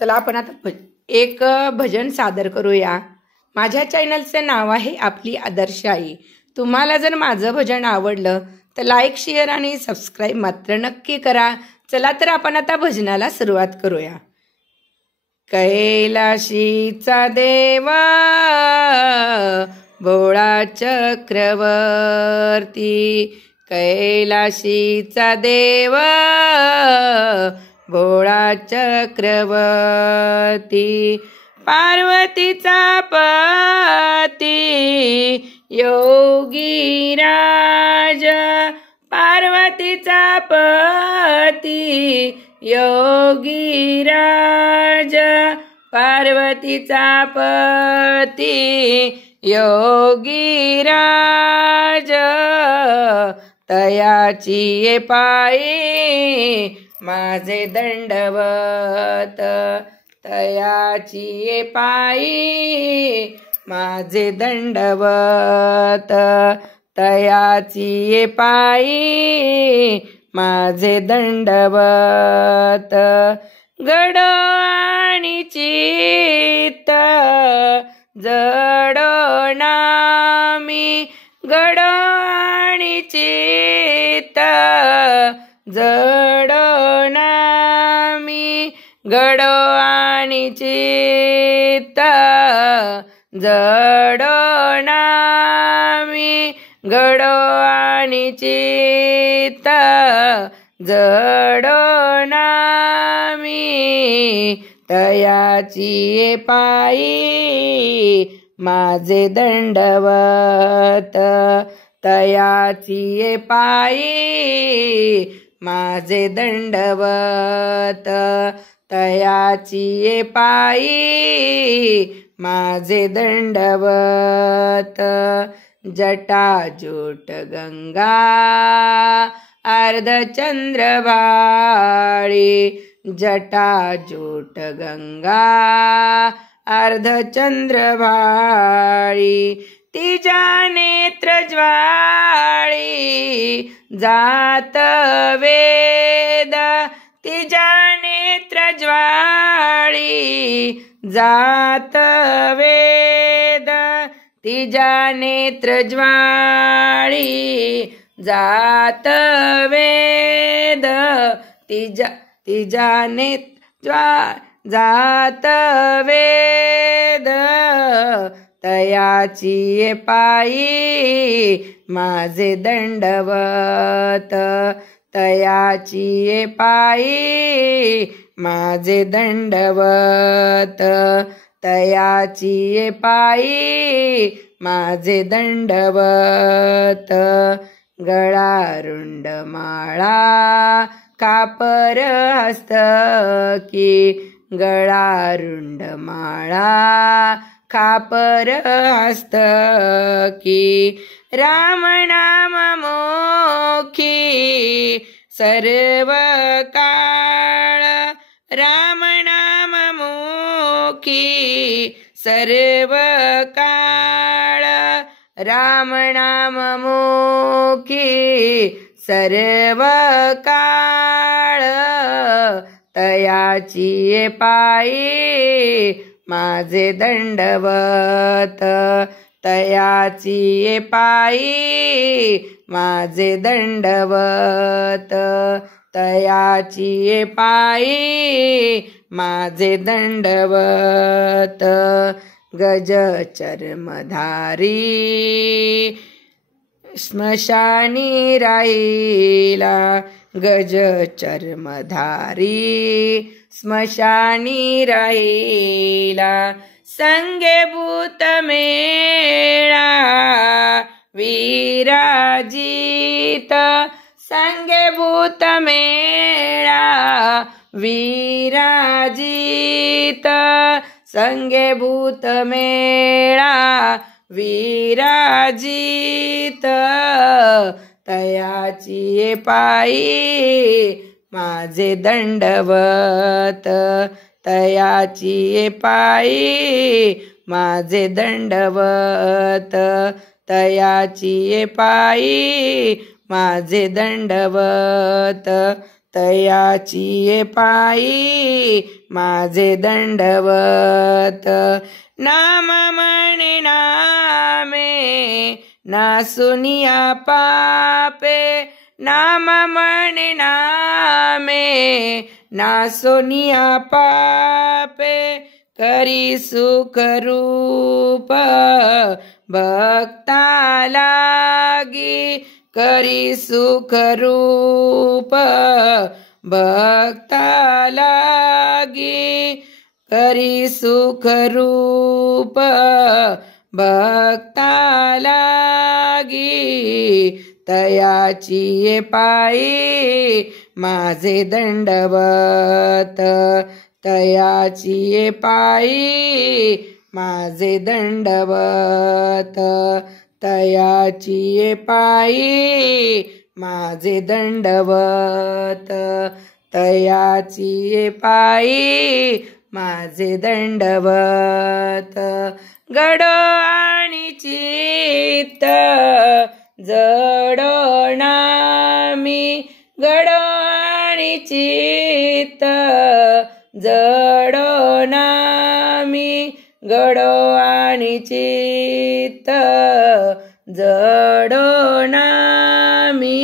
चला आपण आता एक भजन सादर करूया। माझ्या चॅनलचे नाव आहे आपली आदर्श आई। तुम्हाला जर माझं भजन आवडलं तर लाईक, शेअर आणि सबस्क्राईब मात्र नक्की करा। चला तर आपण आता भजनाला सुरुवात करूया। कैलाशीचा देवा भोळा चक्रवर्ती, कैलाशीचा देवा भोळा चक्रवर्ती, पार्वतीचा पती योगी राजा, पार्वतीचा पती योगी राजा, पार्वतीचा पती योगी राजा, तयाची पायी माझे दंडवत, तयाची पायी माझे दंडवत, तयाची पायी माझे दंडवत, गडो आणि चित्त जडो नामी, गडो आणि चित्त जडो नामी, गडो आणि चित्त जडो नामी, गडो आणि चित्त जडो नामी, तयाची पायी माझे दंडवत, तयाची पायी माझे दंडवत, तयाची पायी माझे दंडवत, जटाजूट गंगा अर्धचंद्रभाळी, जटाजूट गंगा अर्धचंद्रभाळी, तिच्या नेत्र ज्वाळी जात वेद, तिच्या नेत्र ज्वाळी जात वेद, तिच्या नेत्र ज्वाळी जात वेद, तिच्या नेत्र जात वेद, तयाची पायी माझे दंडवत, तयाची पायी माझे दंडवत, तयाची पायी माझे दंडवत, गळारुंड माळा कापर हस्तकी, गळारुंड माळा कापर हस्तकी, राम नाम मोखी सर्व काळ, राम नाम मोखी सर्व काळ, राम नाम मोखी सर्व काळ, तयाची पायी माझे दंडवत, तयाची पायी माझे दंडवत, तयाची पायी माझे दंडवत, गज चर्मधारी स्मशानी राहिला, गज चर्मधारी स्मशानी राहिला, संगे भूत मेळा विराजित, संगे भूत मेळा विराजित, संगे भूत मेळा विराजित, तयाची पायी माझे दंडवत, तयाची पायी माझे दंडवत, तयाची पायी माझे दंडवत, तयाची ये पायी माझे दंडवत। नाम म्हणे नामे नासुनिया पापे, नाम म्हणे नामे नासुनिया पापे, करी सुख रूप भक्ता लागी, करी सुख रूप भक्ता लागी, करी सुख रूप भक्ता लागी। तयाची ये पायी माझे दंडवत, तयाची ये पायी माझे दंडवत, तयाची ये पायी माझे दंडवत, तयाची ये पायी माझे दंडवत। गडो आणि चित्त जडो नामी, गडो आणि चित्त जडो नामी, गडो आणि चित्त जडो नामी।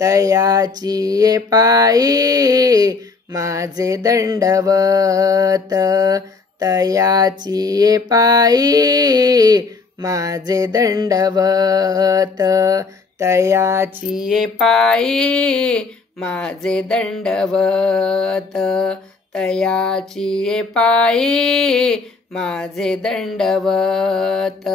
तयाची ये पायी माझे दंडवत, तयाची ये पायी माझे दंडवत, तयाची ये पायी माझे दंडवत, तयाची ये पायी माझे दंडवत।